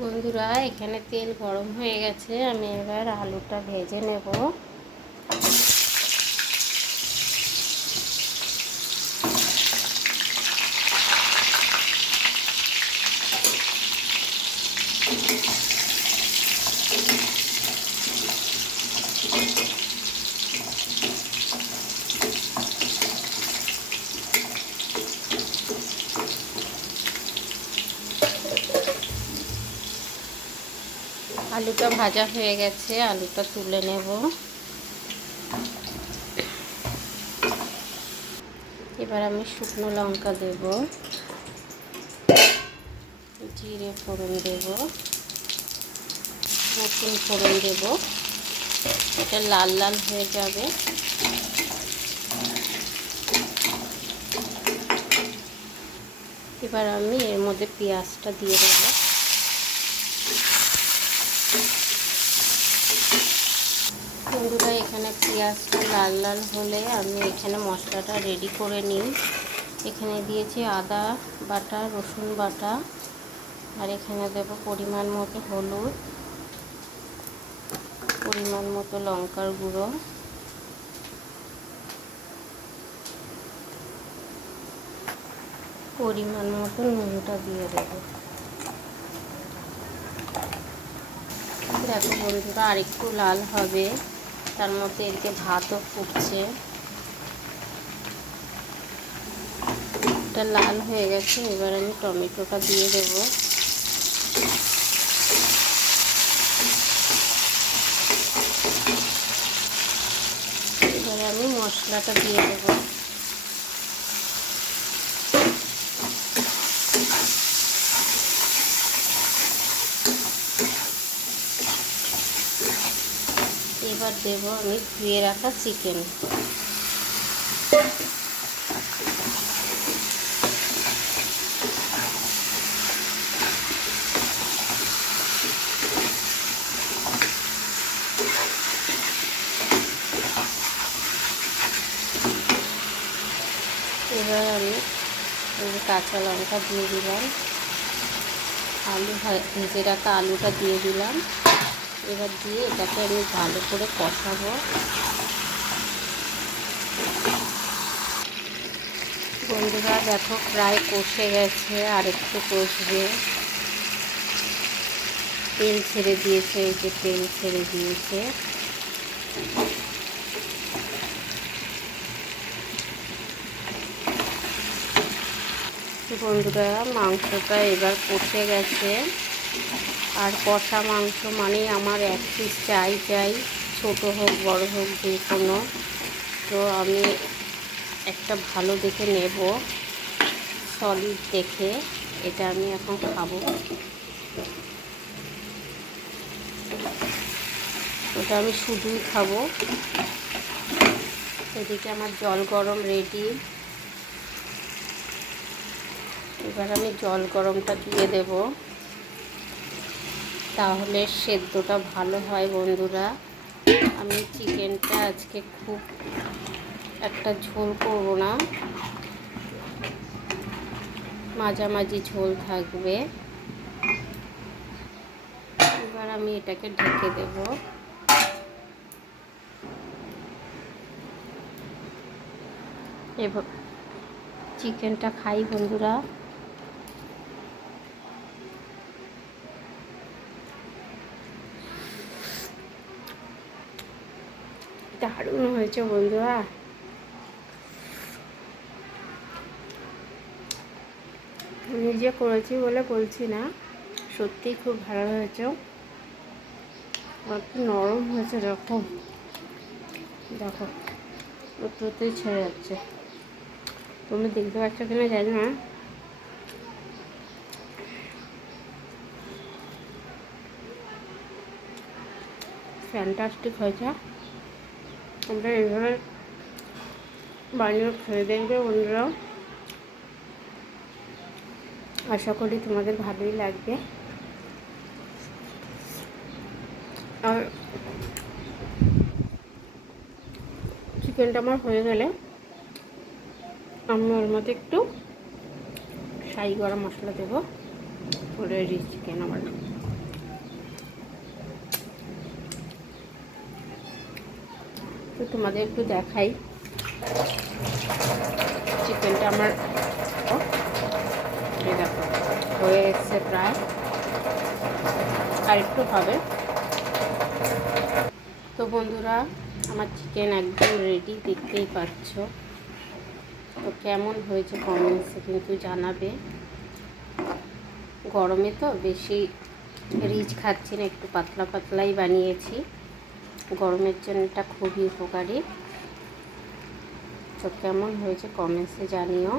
বন্ধুরা, এখানে তেল গরম হয়ে গেছে। আমি এবার আলুটা ভেজে নেব। আলুটা ভাজা হয়ে গেছে, আলুটা তুলে নেব। এবার আমি শুকনো লঙ্কা দেব, জিরে ফোড়ন দেব, রসুন ফোড়ন দেব। এটা লাল লাল হয়ে যাবে। এবার আমি এর মধ্যে পেঁয়াজটা দিয়ে দেব। বন্ধুরা, এখানে পেঁয়াজটা লাল লাল হলে আমি এখানে মশলাটা রেডি করে নিই। এখানে দিয়েছি আদা বাটা, রসুন বাটা, আর এখানে দেব পরিমাণ মতো হলুদ, পরিমাণ মতো লঙ্কার গুঁড়ো, পরিমাণ মতো নুনটা দিয়ে দেব। দেখো বন্ধুরা, আরেকটু লাল হবে, তার মধ্যে এদিকে ভাতও ফুটছে। এটা লাল হয়ে গেছে। এবার আমি টমেটোটা দিয়ে দেব। এবারে আমি মশলাটা দিয়ে দেব। এবার দেব আমি ধুয়ে রাখা চিকেন। এবার আমি কাঁচা লঙ্কা দিয়ে দিলাম, আলু ভেজে রাখা আলুটা দিয়ে দিলাম। এবার দিয়ে এটাকে আমি ভালো করে কষাবো। বন্ধুরা দেখো, প্রায় কষে গেছে, আর একটু কষবে। তেল ছেড়ে দিয়েছে, এই যে তেল ছেড়ে দিয়েছে। বন্ধুরা, মাংসটা এবার কষে গেছে। আর কষা মাংস মানে আমার এক পিস চাই, ছোট হোক বড় হোক যে কোনো। তো আমি একটা ভালো দেখে নেব, সলিড দেখে। এটা আমি এখন খাবো। ওটা আমি শুধুই খাবো। এদিকে আমার জল গরম রেডি। এবার আমি জল গরমটা দিয়ে দেব, তাহলে সেদ্ধটা ভালো হয়। বন্ধুরা, আমি চিকেনটা আজকে খুব একটা ঝোল করব না, মাঝামাঝি ঝোল থাকবে। এবার আমি এটাকে ঢেকে দেব। এবার চিকেনটা খাই বন্ধুরা। দারুণ হয়েছে বন্ধুরা। নিজে করেছি বলে বলছি না, সত্যিই খুব ভালো হয়েছে। একটু নরম হয়েছে। দেখো দেখো, একটুতেই ছেড়ে যাচ্ছে। তুমি দেখতে পাচ্ছ কিনা জানি না। ফ্যান্টাস্টিক হয়েছে। তোমরা এইভাবে বানিয়ে খেয়ে দেখবে বন্ধুরা। আশা করি তোমাদের ভালোই লাগবে। আর চিকেনটা আমার হয়ে গেলে আমি ওর মধ্যে একটু শাহি গরম মশলা দেবো। রেডি চিকেন আমার। তো তোমাদের একটু দেখাই চিকেনটা আমার এই দেখো হয়ে এসছে প্রায়, আর একটু হবে। তো বন্ধুরা আমার চিকেন একদম রেডি, দেখতেই পাচ্ছ। তো কেমন হয়েছে কমেন্টসে কিন্তু জানাবে। গরমে তো বেশি রিচ খাচ্ছি না, একটু পাতলা পাতলাই বানিয়েছি। গরমের জন্য এটা খুবই উপকারী। তো কেমন হয়েছে কমেন্টসে জানিও।